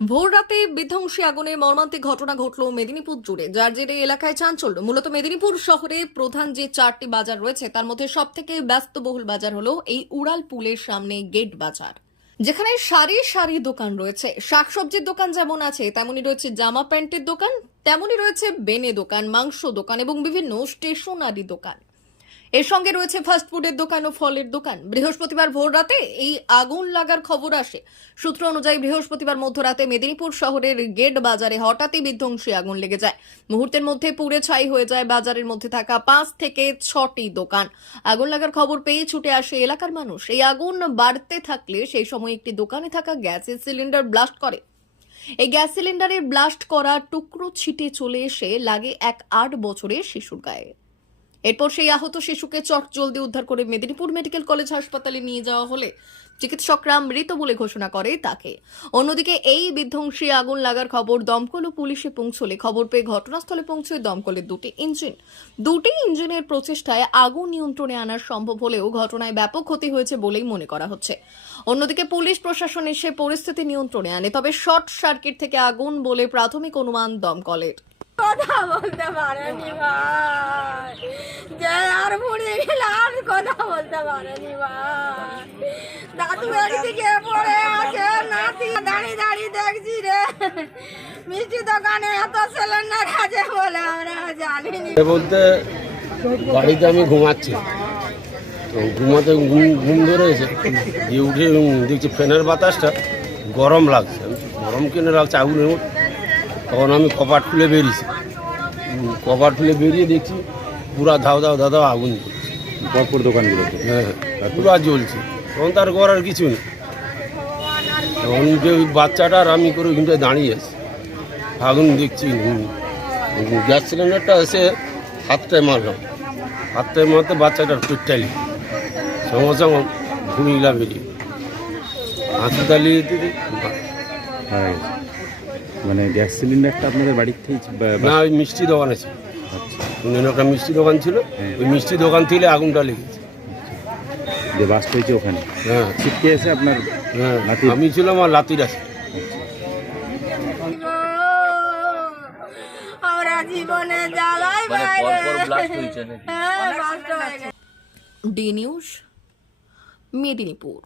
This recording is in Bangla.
ভোর রাতে বিধ্বংসী আগুনে মর্মান্তিক ঘটনা ঘটল মেদিনীপুর জুড়ে, যার জেরে এলাকায় চাঞ্চল্য। মূলত মেদিনীপুর শহরে প্রধান যে 4টি বাজার রয়েছে তার মধ্যে সবথেকে ব্যস্তবহুল বাজার হলো এই উড়াল পুলের সামনে গেট বাজার, যেখানে সারি সারি দোকান রয়েছে। শাকসবজির দোকান যেমন আছে তেমনি রয়েছে জামা প্যান্টের দোকান, তেমনি রয়েছে বেনে দোকান, মাংস দোকান এবং বিভিন্ন স্টেশনারি দোকান। এর সঙ্গে রয়েছে ফাস্টফুডের দোকান ও ফলের দোকান। বৃহস্পতিবার ভোর রাতে এই আগুন লাগার খবর আসে। সূত্র অনুযায়ী বৃহস্পতিবার মধ্যরাতে মেদিনীপুর শহরের গেট বাজারে হঠাৎই বিধ্বংসী আগুন লেগে যায়। মুহূর্তের মধ্যে পুড়ে ছাই হয়ে যায় বাজারের মধ্যে থাকা 5 থেকে 6টি দোকান। আগুন লাগার খবর পেয়ে ছুটে আসে এলাকার মানুষ। এই আগুন বাড়তে থাকলে সেই সময় একটি দোকানে থাকা গ্যাসের সিলিন্ডার ব্লাস্ট করে। এই গ্যাস সিলিন্ডারের ব্লাস্ট করা টুকরো ছিটে চলে এসে লাগে এক 8 বছরের শিশুর গায়ে। এরপর সেই আহত শিশুকে চটজলদি উদ্ধার করে মেদিনীপুর মেডিকেল কলেজ হাসপাতালে নিয়ে যাওয়া হলে চিকিৎসকরা মৃত বলে ঘোষণা করে তাকে। অন্যদিকে এই বিধ্বংসী আগুন লাগার খবর দমকল ও পুলিশে পৌঁছলে খবর পেয়ে ঘটনাস্থলে পৌঁছয় দমকলের দুটি ইঞ্জিনের প্রচেষ্টায় আগুন নিয়ন্ত্রণে আনা সম্ভব হলেও ঘটনায় ব্যাপক ক্ষতি হয়েছে বলেই মনে করা হচ্ছে। অন্যদিকে পুলিশ প্রশাসন এসে পরিস্থিতি নিয়ন্ত্রণে আনে, তবে শর্ট সার্কিট থেকে আগুন বলে প্রাথমিক অনুমান দমকলের। কথা বলতে পারেনি ভাই, যে আর পড়ে গেল আর কথা বলতে পারেনি ভাই। দাদু একদিকে পড়ে আছে, নাতি দাঁড়িয়ে দাঁড়িয়ে দেখছি রে। মিষ্টি দোকানে এত সিলিন্ডার আছে বলে আমরা জানিনি। বলতে বাড়িতে আমি ঘুমাচ্ছি, তো ঘুমাতে ঘুম ধরেছে, দিয়ে উঠে দেখছি ফ্যানের বাতাসটা গরম লাগছে। গরম কেনে লাগছে আগুনের মধ্যে। তখন আমি কপাট খুলে বেরিয়েছি, কপাট খুলে বেরিয়ে দেখছি পুরা ধাও আগুন জ্বলছে পরপর দোকানগুলো। হ্যাঁ, পুরা জ্বলছে। তখন তার করার কিছু নেই। তখন যে ওই বাচ্চাটা আর আমি করে ওইখানটায় দাঁড়িয়ে আছি, আগুন দেখছি। গ্যাস সিলিন্ডারটা এসে হাতটায় মারলাম, হাতটায় মারতে বাচ্চাটার পেটটালি সঙ্গে সঙ্গে ঘুমিয়ে বেরিয়ে হাসপাতালে হ্যাঁ, মানে গ্যাস সিলিন্ডারটা আপনাদের বাড়ির থেকে না, ওই মিষ্টি দোকান আছে। আচ্ছা, একটা মিষ্টি দোকান ছিল, ওই মিষ্টি দোকান থেকে আগুনটা লেগেছে। যে বাস্ট হয়েছে ওখানে। হ্যাঁ, ছিটকে এসে আপনার হ্যাঁ, নাতি? আমি ছিলাম আর লাতির আছে। আমরা জীবনে জ্বালাই বাইরে। হ্যাঁ, ব্লাস্ট হয়ে গেছে। D news, Medinipur.